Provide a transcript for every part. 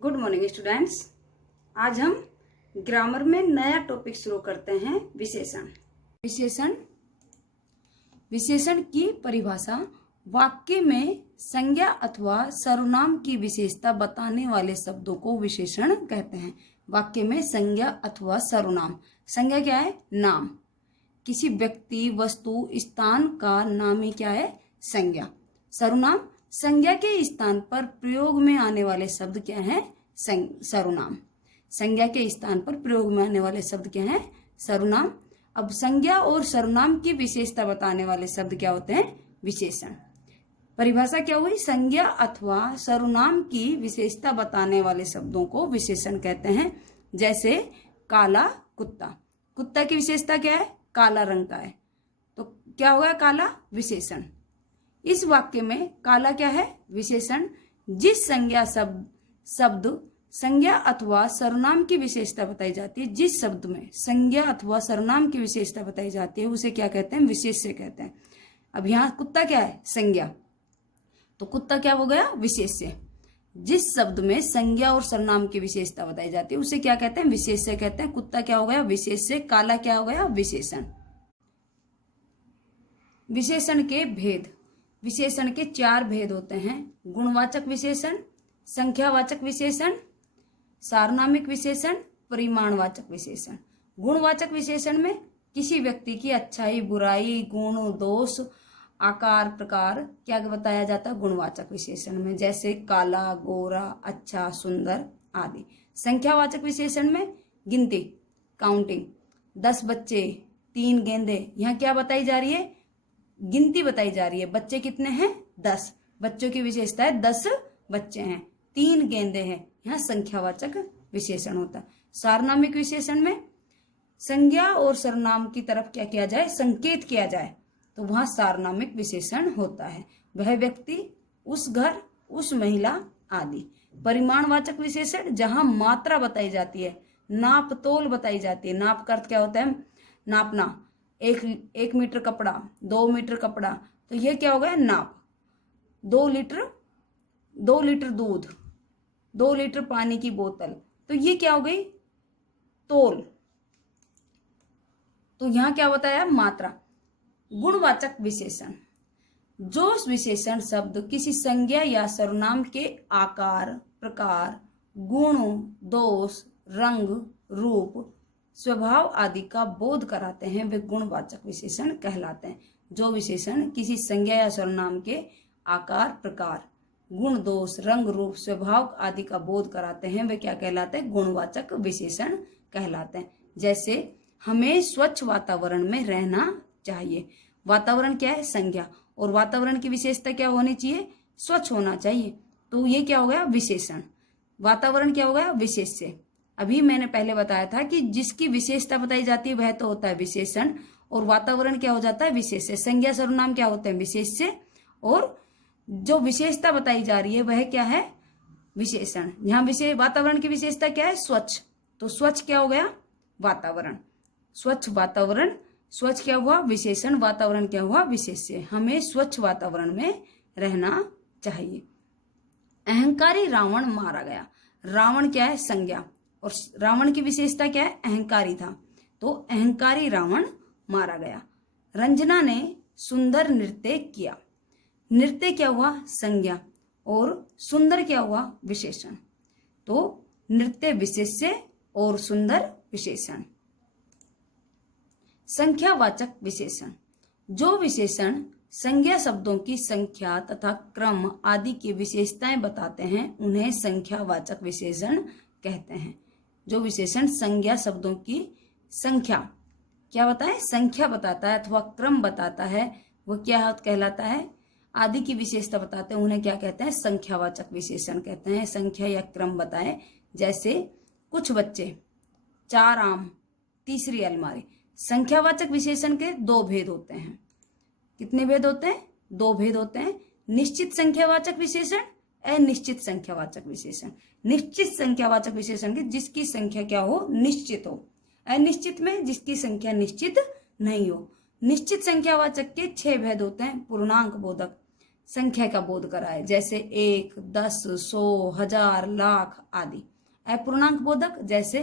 Good morning students. आज हम grammar में नया टॉपिक शुरू करते हैं, विशेषण। विशेषण की परिभाषा वाक्य में संज्ञा अथवा सर्वनाम की विशेषता बताने वाले शब्दों को विशेषण कहते हैं। वाक्य में संज्ञा अथवा सर्वनाम। संज्ञा क्या है? नाम। किसी व्यक्ति, वस्तु, स्थान का नाम ही क्या है? संज्ञा। सर्वनाम संज्ञा के स्थान पर प्रयोग में आने वाले शब्द क्या है? सर्वनाम। संज्ञा के स्थान पर प्रयोग में आने वाले शब्द क्या है? सर्वनाम। अब संज्ञा और सर्वनाम की विशेषता बताने वाले शब्द क्या होते हैं? विशेषण। परिभाषा क्या हुई? संज्ञा अथवा सर्वनाम की विशेषता बताने वाले शब्दों को विशेषण कहते हैं। जैसे काला कुत्ता। कुत्ता की विशेषता क्या है? काला रंग का है, तो क्या होगा? काला। विशेषण। इस वाक्य में काला क्या है? विशेषण। जिस संज्ञा शब्द संज्ञा अथवा सर्वनाम की विशेषता बताई जाती है, जिस शब्द में संज्ञा अथवा सर्वनाम की विशेषता बताई जाती है उसे क्या कहते हैं? विशेष्य कहते हैं। अब यहाँ कुत्ता क्या है? संज्ञा, तो कुत्ता क्या हो गया? विशेष्य। जिस शब्द में संज्ञा और सर्वनाम की विशेषता बताई जाती है उसे क्या कहते हैं? विशेष्य कहते हैं। कुत्ता क्या हो गया? विशेष्य। काला क्या हो गया? विशेषण। विशेषण के भेद। विशेषण के 4 भेद होते हैं: गुणवाचक विशेषण, संख्यावाचक विशेषण, सार्वनामिक विशेषण, परिमाणवाचक विशेषण। गुणवाचक विशेषण में किसी व्यक्ति की अच्छाई, बुराई, गुण, दोष, आकार, प्रकार क्या बताया जाता है? गुणवाचक विशेषण में। जैसे काला, गोरा, अच्छा, सुंदर आदि। संख्यावाचक विशेषण में गिनती, काउंटिंग। 10 बच्चे, 3 गेंदे। यहाँ क्या बताई जा रही है? गिनती बताई जा रही है। बच्चे कितने हैं? 10। बच्चों की विशेषता है 10 बच्चे हैं, 3 गेंदे हैं। यहाँ संख्यावाचक विशेषण होता है। सार्वनामिक विशेषण में संज्ञा और सर्वनाम की तरफ क्या किया जाए? संकेत किया जाए, तो वहां सार्वनामिक विशेषण होता है। वह व्यक्ति, उस घर, उस महिला आदि। परिमाणवाचक विशेषण जहां मात्रा बताई जाती है, नाप तोल बताई जाती है। नाप का अर्थ क्या होता है? नापना। 1 मीटर कपड़ा, 2 मीटर कपड़ा, तो ये क्या हो गया? नाप। 2 लीटर दूध, 2 लीटर पानी की बोतल, तो ये क्या हो गई? तोल। तो यहां क्या बताया? मात्रा। गुणवाचक विशेषण जो विशेषण शब्द किसी संज्ञा या सर्वनाम के आकार, प्रकार, गुण, दोष, रंग, रूप, स्वभाव आदि का बोध कराते हैं वे गुणवाचक विशेषण कहलाते हैं। जो विशेषण किसी संज्ञा या सर्वनाम के आकार, प्रकार, गुण, दोष, रंग, रूप, स्वभाव आदि का बोध कराते हैं वे क्या कहलाते हैं? गुणवाचक विशेषण कहलाते हैं। जैसे हमें स्वच्छ वातावरण में रहना चाहिए। वातावरण क्या है? संज्ञा। और वातावरण की विशेषता क्या होनी चाहिए? स्वच्छ होना चाहिए, तो ये क्या हो गया? विशेषण। वातावरण क्या हो गया? विशेष्य। अभी मैंने पहले बताया था कि जिसकी विशेषता बताई जाती है वह तो होता है विशेषण, और वातावरण क्या हो जाता है? विशेष्य। संज्ञा सर्वनाम क्या होते हैं? विशेष्य। और जो विशेषता बताई जा रही है वह क्या है? विशेषण। यहाँ वातावरण की विशेषता क्या है? स्वच्छ, तो स्वच्छ क्या हो गया? वातावरण। स्वच्छ वातावरण, स्वच्छ क्या हुआ? विशेषण। वातावरण क्या हुआ? विशेष्य। हमें स्वच्छ वातावरण में रहना चाहिए। अहंकारी रावण मारा गया। रावण क्या है? संज्ञा, और रावण की विशेषता क्या है? अहंकारी था, तो अहंकारी रावण मारा गया। रंजना ने सुंदर नृत्य किया। नृत्य क्या हुआ? संज्ञा, और सुंदर क्या हुआ? विशेषण। तो नृत्य विशेष्य और सुंदर विशेषण। संख्यावाचक विशेषण जो विशेषण संज्ञा शब्दों की संख्या तथा क्रम आदि की विशेषताएं बताते हैं उन्हें संख्यावाचक विशेषण कहते हैं। जो विशेषण संज्ञा शब्दों की संख्या क्या बताए? संख्या बताता है अथवा क्रम बताता है, वो क्या कहलाता है? आदि की विशेषता बताते हैं, उन्हें क्या कहते हैं? संख्यावाचक विशेषण कहते हैं। संख्या या क्रम बताए। जैसे कुछ बच्चे, 4 आम, तीसरी अलमारी। संख्यावाचक विशेषण के 2 भेद होते हैं। कितने भेद होते हैं? 2 भेद होते हैं। निश्चित संख्यावाचक विशेषण, अनिश्चित संख्यावाचक विशेषण। निश्चित संख्यावाचक विशेषण के जिसकी संख्या क्या हो? निश्चित हो। अनिश्चित में जिसकी संख्या निश्चित नहीं हो। निश्चित संख्यावाचक के 6 भेद होते हैं। पूर्णांक बोधक, संख्या का बोध कराए, जैसे 1, 10, 100, 1000, लाख आदि। अपूर्णांक बोधक जैसे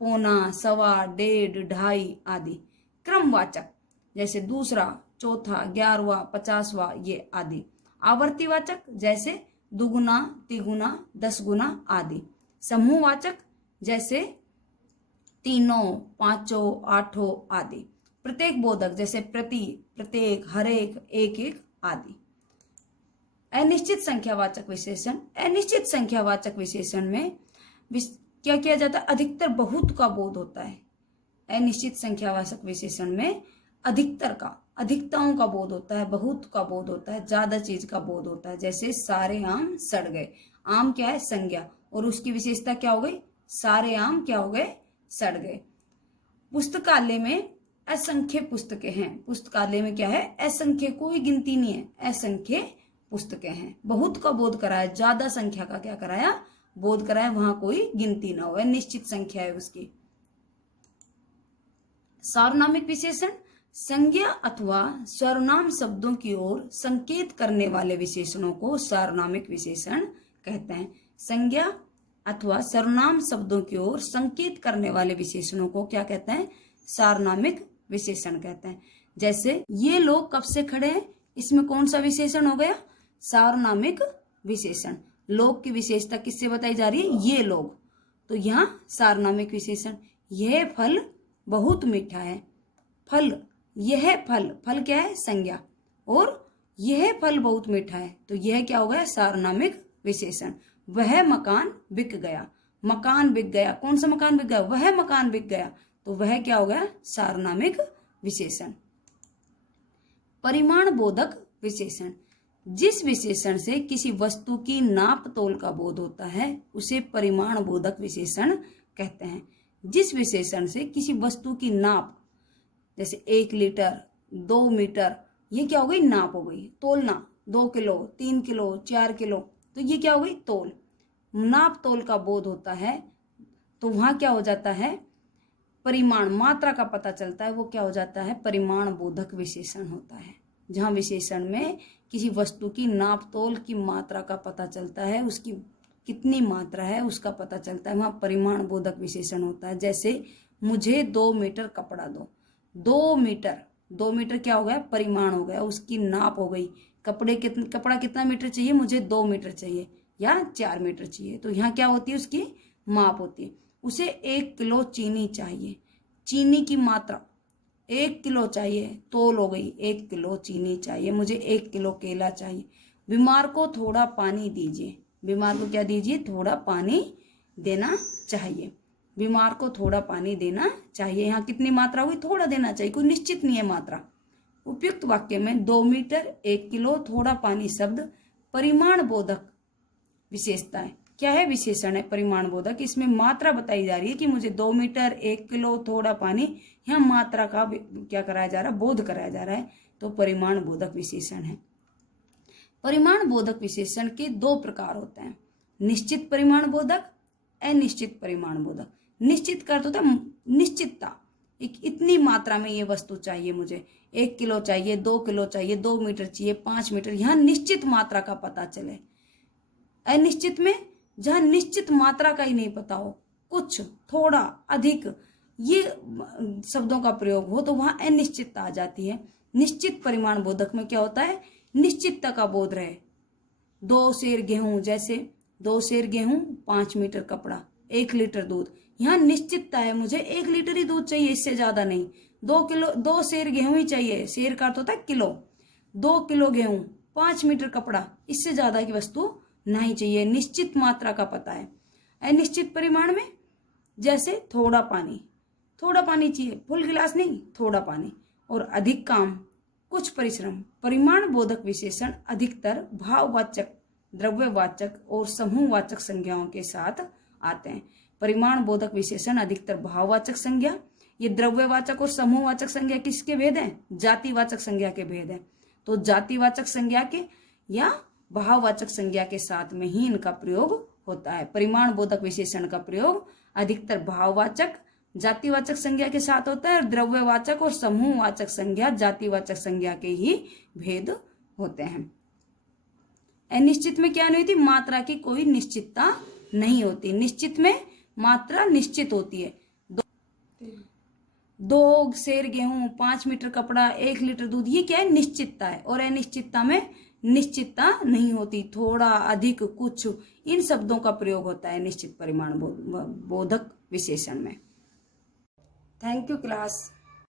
पौना, सवा, डेढ़, ढाई आदि। क्रमवाचक जैसे दूसरा, चौथा, 11वां, 50वां ये आदि। आवर्तीवाचक जैसे दुगुना, तिगुना, 10 गुना आदि। समूहवाचक जैसे तीनों, पांचों, आठों आदि। प्रत्येक बोधक जैसे प्रति, प्रत्येक, हरेक, एक एक आदि। अनिश्चित संख्यावाचक विशेषण। अनिश्चित संख्यावाचक विशेषण में क्या किया जाता है? अधिकतर बहुत का बोध होता है। अनिश्चित संख्यावाचक विशेषण में अधिकतर का, अधिकताओं का बोध होता है, बहुत का बोध होता है, ज्यादा चीज का बोध होता है। जैसे सारे आम सड़ गए। आम क्या है? संज्ञा, और उसकी विशेषता क्या हो गई? सारे आम क्या हो गए? सड़ गए। पुस्तकालय में असंख्य पुस्तकें हैं। पुस्तकालय में क्या है? असंख्य, कोई गिनती नहीं है, असंख्य पुस्तकें हैं। बहुत का बोध कराया, ज्यादा संख्या का क्या कराया? बोध कराया, वहां कोई गिनती ना हो, निश्चित संख्या है उसकी। सार्वनामिक विशेषण। संज्ञा अथवा सर्वनाम शब्दों की ओर संकेत करने वाले विशेषणों को सार्वनामिक विशेषण कहते हैं। संज्ञा अथवा सर्वनाम शब्दों की ओर संकेत करने वाले विशेषणों को क्या कहते हैं? सार्वनामिक विशेषण कहते हैं। जैसे ये लोग कब से खड़े हैं, इसमें कौन सा विशेषण हो गया? सार्वनामिक विशेषण। लोग की विशेषता किससे बताई जा रही है? ये लोग, तो यहाँ सार्वनामिक विशेषण। यह फल बहुत मीठा है। फल, यह फल, फल क्या है? संज्ञा, और यह फल बहुत मीठा है, तो यह क्या हो गया? सार्वनामिक विशेषण। वह मकान बिक गया। मकान बिक गया, कौन सा मकान बिक गया? वह मकान बिक गया, तो वह क्या हो गया? सार्वनामिक विशेषण। परिमाण बोधक विशेषण। जिस विशेषण से किसी वस्तु की नाप तोल का बोध होता है उसे परिमाण बोधक विशेषण कहते हैं। जिस विशेषण से किसी वस्तु की नाप, जैसे 1 लीटर, 2 मीटर, ये क्या हो गई? नाप हो गई, तोलना। 2 किलो, 3 किलो, 4 किलो, तो ये क्या हो गई? तोल। नाप तोल का बोध होता है, तो वहां क्या हो जाता है? परिमाण, मात्रा का पता चलता है, वो क्या हो जाता है? परिमाण बोधक विशेषण होता है। जहां विशेषण में किसी वस्तु की नाप तोल की मात्रा का पता चलता है, उसकी कितनी मात्रा है उसका पता चलता है, वहां परिमाण बोधक विशेषण होता है। जैसे मुझे 2 मीटर कपड़ा दो। 2 मीटर, 2 मीटर क्या हो गया? परिमाण हो गया, उसकी नाप हो गई। कपड़ा कितना मीटर चाहिए? मुझे 2 मीटर चाहिए या 4 मीटर चाहिए, तो यहाँ क्या होती है? उसकी माप होती है। उसे 1 किलो चीनी चाहिए। चीनी की मात्रा 1 किलो चाहिए, तोल हो गई, 1 किलो चीनी चाहिए। मुझे 1 किलो केला चाहिए। बीमार को थोड़ा पानी दीजिए। बीमार को क्या दीजिए? थोड़ा पानी देना चाहिए। बीमार को थोड़ा पानी देना चाहिए। यहाँ कितनी मात्रा हुई? थोड़ा देना चाहिए, कोई निश्चित नहीं है मात्रा। उपयुक्त वाक्य में 2 मीटर, 1 किलो, थोड़ा पानी शब्द परिमाण बोधक विशेषताएं। क्या है? विशेषण है परिमाण बोधक। इसमें मात्रा बताई जा रही है कि मुझे 2 मीटर, 1 किलो, थोड़ा पानी। यहाँ मात्रा का क्या कराया जा रहा है? बोध कराया जा रहा है, तो परिमाण बोधक विशेषण है। परिमाण बोधक विशेषण के 2 प्रकार होते हैं। निश्चित परिमाण बोधक, अनिश्चित परिमाण बोधक। निश्चित का अर्थ होता है निश्चितता, इतनी मात्रा में ये वस्तु चाहिए मुझे, 1 किलो चाहिए, 2 किलो चाहिए, 2 मीटर चाहिए, 5 मीटर, यहाँ निश्चित मात्रा का पता चले। अनिश्चित में जहां निश्चित मात्रा का ही नहीं पता हो, कुछ, थोड़ा, अधिक, ये शब्दों का प्रयोग हो, तो वहां अनिश्चितता आ जाती है। निश्चित परिमाण बोधक में क्या होता है? निश्चितता का बोध रहे। 2 सेर गेहूं, जैसे 2 सेर गेहूं, 5 मीटर कपड़ा, 1 लीटर दूध। यहाँ निश्चितता है, मुझे 1 लीटर ही दूध चाहिए, इससे ज्यादा नहीं। 2 सेर गेहूं ही चाहिए। सेर का अर्थ होता है किलो। 2 किलो गेहूं, 5 मीटर कपड़ा, इससे ज्यादा की वस्तु नहीं चाहिए। निश्चित मात्रा का पता है। अनिश्चित परिमाण में जैसे थोड़ा पानी, थोड़ा पानी चाहिए, फुल गिलास नहीं, थोड़ा पानी। और अधिक काम, कुछ परिश्रम। परिमाण बोधक विशेषण अधिकतर भाववाचक, द्रव्यवाचक और समूहवाचक संज्ञाओं के साथ आते हैं। परिमाण बोधक विशेषण अधिकतर भाववाचक संज्ञा, ये द्रव्यवाचक और समूहवाचक संज्ञा किसके भेद हैं? जातिवाचक संज्ञा के भेद हैं। तो जातिवाचक संज्ञा के या भाववाचक संज्ञा के साथ में ही इनका प्रयोग होता है। परिमाण बोधक विशेषण का प्रयोग अधिकतर भाववाचक, जातिवाचक संज्ञा के साथ होता है, और द्रव्यवाचक और समूहवाचक संज्ञा, जातिवाचक संज्ञा के ही भेद होते हैं। अनिश्चित में क्या नहीं होती, मात्रा की कोई निश्चितता नहीं होती। निश्चित में मात्रा निश्चित होती है। 2 सेर गेहूं, 5 मीटर कपड़ा, 1 लीटर दूध, ये क्या है, निश्चितता है। और अनिश्चितता में निश्चितता नहीं होती, थोड़ा, अधिक, कुछ, इन शब्दों का प्रयोग होता है निश्चित परिमाण बोधक विशेषण में। Thank you class.